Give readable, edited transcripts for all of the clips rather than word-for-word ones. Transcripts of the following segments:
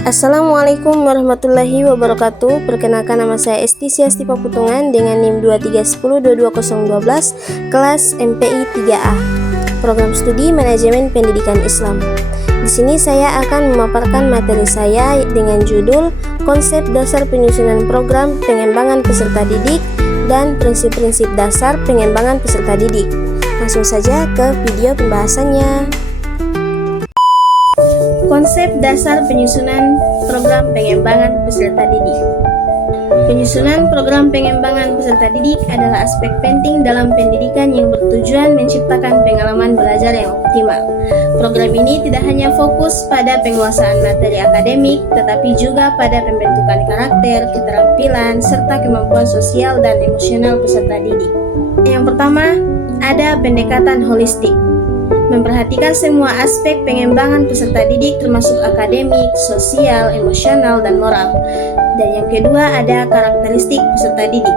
Assalamualaikum warahmatullahi wabarakatuh. Perkenalkan, nama saya Esti Siasti Paputungan dengan NIM 231022012 kelas MPI 3A, Program Studi Manajemen Pendidikan Islam. Di sini saya akan memaparkan materi saya dengan judul Konsep Dasar Penyusunan Program Pengembangan Peserta Didik dan Prinsip-prinsip Dasar Pengembangan Peserta Didik. Langsung saja ke video pembahasannya. Konsep dasar penyusunan program pengembangan peserta didik. Penyusunan program pengembangan peserta didik adalah aspek penting dalam pendidikan yang bertujuan menciptakan pengalaman belajar yang optimal. Program ini tidak hanya fokus pada penguasaan materi akademik, tetapi juga pada pembentukan karakter, keterampilan, serta kemampuan sosial dan emosional peserta didik. Yang pertama, ada pendekatan holistik. Memperhatikan semua aspek pengembangan peserta didik termasuk akademik, sosial, emosional, dan moral. Dan yang kedua ada karakteristik peserta didik.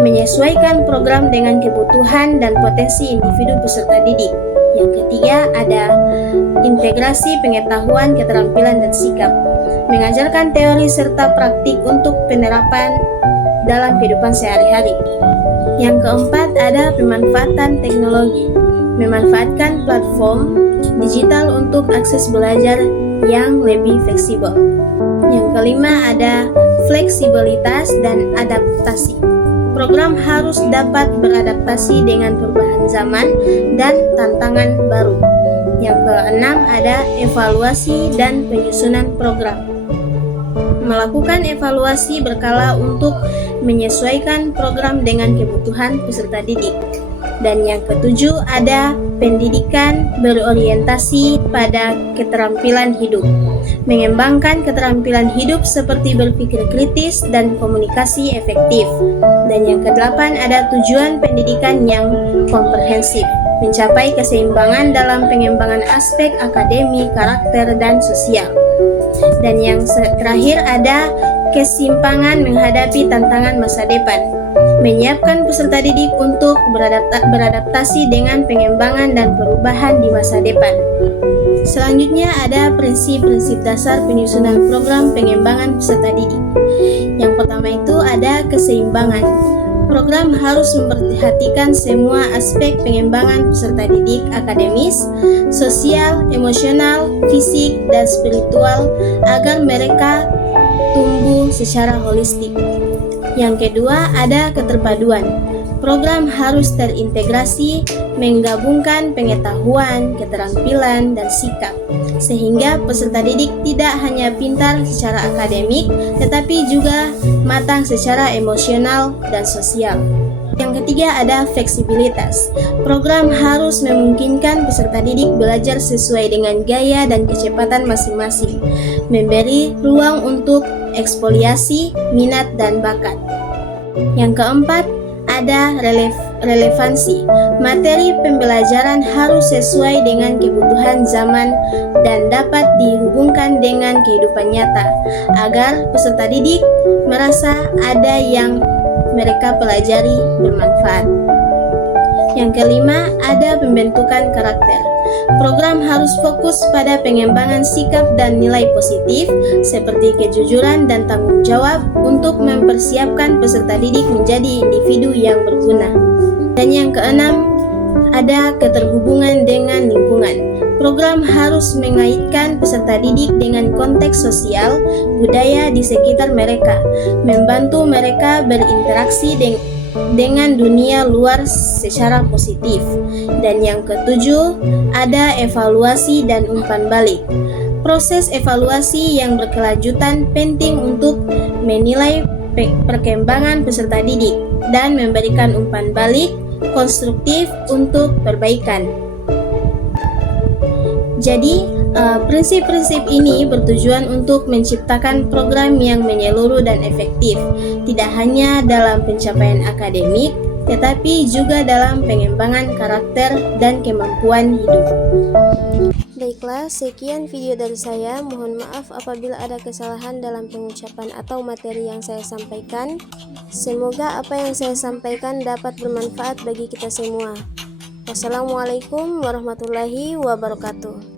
Menyesuaikan program dengan kebutuhan dan potensi individu peserta didik. Yang ketiga ada integrasi pengetahuan, keterampilan, dan sikap. Mengajarkan teori serta praktik untuk penerapan dalam kehidupan sehari-hari. Yang keempat ada pemanfaatan teknologi. Memanfaatkan platform digital untuk akses belajar yang lebih fleksibel. Yang kelima ada fleksibilitas dan adaptasi. Program harus dapat beradaptasi dengan perubahan zaman dan tantangan baru. Yang keenam ada evaluasi dan penyusunan program. Melakukan evaluasi berkala untuk menyesuaikan program dengan kebutuhan peserta didik. Dan yang ketujuh ada pendidikan berorientasi pada keterampilan hidup. Mengembangkan keterampilan hidup seperti berpikir kritis dan komunikasi efektif. Dan yang kedelapan ada tujuan pendidikan yang komprehensif. Mencapai keseimbangan dalam pengembangan aspek akademik, karakter, dan sosial. Dan yang terakhir ada kesimpangan menghadapi tantangan masa depan. Menyiapkan peserta didik untuk beradaptasi dengan pengembangan dan perubahan di masa depan. Selanjutnya ada prinsip-prinsip dasar penyusunan program pengembangan peserta didik. Yang pertama itu ada keseimbangan. Program harus memperhatikan semua aspek pengembangan peserta didik akademis, sosial, emosional, fisik, dan spiritual agar mereka tumbuh secara holistik. Yang kedua ada keterpaduan. Program harus terintegrasi, menggabungkan pengetahuan, keterampilan, dan sikap, sehingga peserta didik tidak hanya pintar secara akademik, tetapi juga matang secara emosional dan sosial. Yang ketiga ada fleksibilitas. Program harus memungkinkan peserta didik belajar sesuai dengan gaya dan kecepatan masing-masing, memberi ruang untuk eksplorasi, minat, dan bakat. Yang keempat ada relevansi. Materi pembelajaran harus sesuai dengan kebutuhan zaman dan dapat dihubungkan dengan kehidupan nyata agar peserta didik merasa ada yang mereka pelajari bermanfaat. Yang kelima ada pembentukan karakter. Program harus fokus pada pengembangan sikap dan nilai positif seperti kejujuran dan tanggung jawab untuk mempersiapkan peserta didik menjadi individu yang berguna. Dan yang keenam ada keterhubungan dengan lingkungan. Program harus mengaitkan peserta didik dengan konteks sosial, budaya di sekitar mereka, membantu mereka berinteraksi dengan dunia luar secara positif. Dan yang ketujuh ada evaluasi dan umpan balik. Proses evaluasi yang berkelanjutan penting untuk menilai perkembangan peserta didik dan memberikan umpan balik konstruktif untuk perbaikan. Jadi, prinsip-prinsip ini bertujuan untuk menciptakan program yang menyeluruh dan efektif, tidak hanya dalam pencapaian akademik, tetapi juga dalam pengembangan karakter dan kemampuan hidup. Baiklah, sekian video dari saya. Mohon maaf apabila ada kesalahan dalam pengucapan atau materi yang saya sampaikan. Semoga apa yang saya sampaikan dapat bermanfaat bagi kita semua. Wassalamualaikum warahmatullahi wabarakatuh.